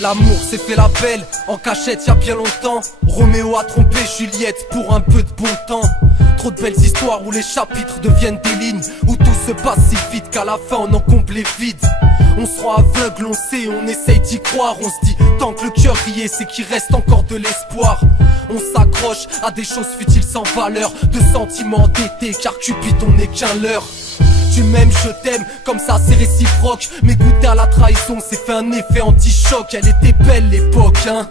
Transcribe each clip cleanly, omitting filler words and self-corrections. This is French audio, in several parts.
L'amour s'est fait la belle, en cachette y'a bien longtemps. Roméo a trompé Juliette pour un peu de bon temps. Trop de belles histoires où les chapitres deviennent des lignes, où tout se passe si vite qu'à la fin on en comble les vides. On se rend aveugle, on sait, on essaye d'y croire. On se dit, tant que le cœur y est, c'est qu'il reste encore de l'espoir. On s'accroche à des choses futiles sans valeur, de sentiments endettés, car Cupidon n'est qu'un leurre. Tu m'aimes, je t'aime, comme ça c'est réciproque. Mais goûter à la trahison, c'est fait un effet anti-choc. Elle était belle l'époque, hein.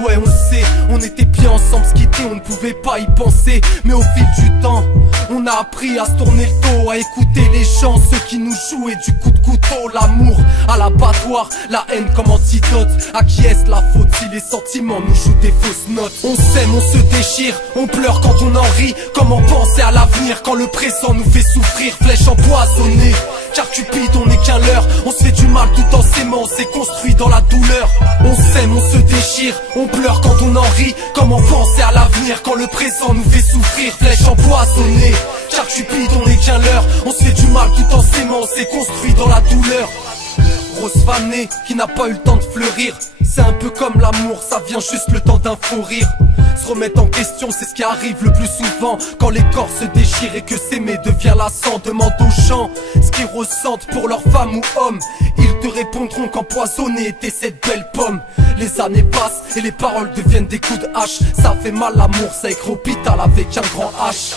Ouais, on sait, on était bien ensemble, se quitter, on ne pouvait pas y penser. Mais au fil du temps, on a appris à se tourner le dos, à écouter les gens, ceux qui nous jouaient du coup de couteau. L'amour à l'abattoir, la haine comme antidote. À qui est-ce la faute si les sentiments nous jouent des fausses notes? On s'aime, on se déchire, on pleure quand on en rit. Comment penser à l'avenir quand le présent nous fait souffrir? Flèche empoisonnée, car Cupidon n'est qu'un leurre. On se fait du mal tout en s'aimant, on s'est construit dans la douleur. On s'aime, on se déchire, on pleure quand on en rit. Comment penser à l'avenir quand le présent nous fait souffrir? Flèche empoisonnée, car Cupidon n'est qu'un leurre. On se fait du mal tout en s'aimant, on s'est construit dans la douleur. Rose fanée qui n'a pas eu le temps de fleurir. C'est un peu comme l'amour, ça vient juste le temps d'un faux rire. Se remettre en question, c'est ce qui arrive le plus souvent quand les corps se déchirent et que s'aimer devient lassant. Demande aux gens ce qu'ils ressentent pour leur femme ou homme. Ils te répondront qu'empoisonné était cette belle pomme. Les années passent et les paroles deviennent des coups de hache. Ça fait mal l'amour, ça écrit hôpital avec un grand H.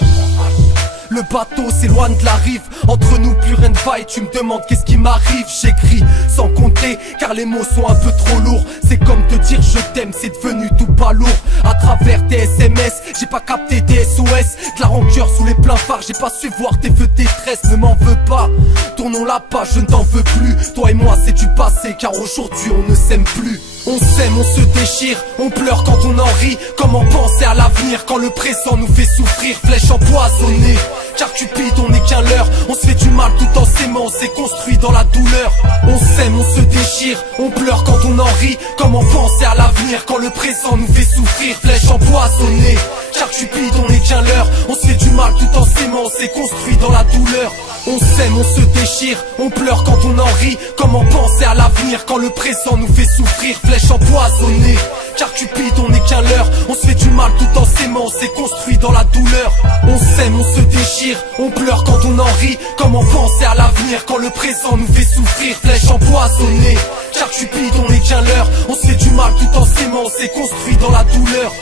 Le bateau s'éloigne de la rive, entre nous plus rien ne va et tu me demandes qu'est-ce qui m'arrive. J'écris sans compter car les mots sont un peu trop lourds. C'est comme te dire je t'aime, c'est devenu tout pas lourd. À travers tes SMS, j'ai pas capté tes SOS. De la rancœur sous les pleins phares, j'ai pas su voir tes feux de détresse. Ne m'en veux pas, tournons la page, je ne t'en veux plus. Toi et moi c'est du passé car aujourd'hui on ne s'aime plus. On s'aime, on se déchire, on pleure quand on en rit. Comment penser à l'avenir quand le présent nous fait souffrir? Flèche empoisonnée, car Cupidon n'est qu'un leurre. On se fait du mal tout en s'aimant, on s'est construit dans la douleur. On s'aime, on se déchire, on pleure quand on en rit. Comment penser à l'avenir quand le présent nous fait souffrir? Flèche empoisonnée, car Cupidon n'est qu'un leurre. On se fait du mal tout en s'aimant, on s'est construit dans la douleur. On s'aime, on se déchire, on pleure quand on en rit. Comment penser à l'avenir quand le présent nous fait souffrir? Flèche empoisonnée, car Cupidon n'est qu'un leurre. On se fait du mal tout en s'aimant, on s'est construit dans la douleur. On s'aime, on se déchire, on pleure quand on en rit. Comment penser à l'avenir quand le présent nous fait souffrir? Flèche empoisonnée, car Cupidon n'est qu'un leurre. On se fait du mal tout en s'aimant, on s'est construit dans la douleur.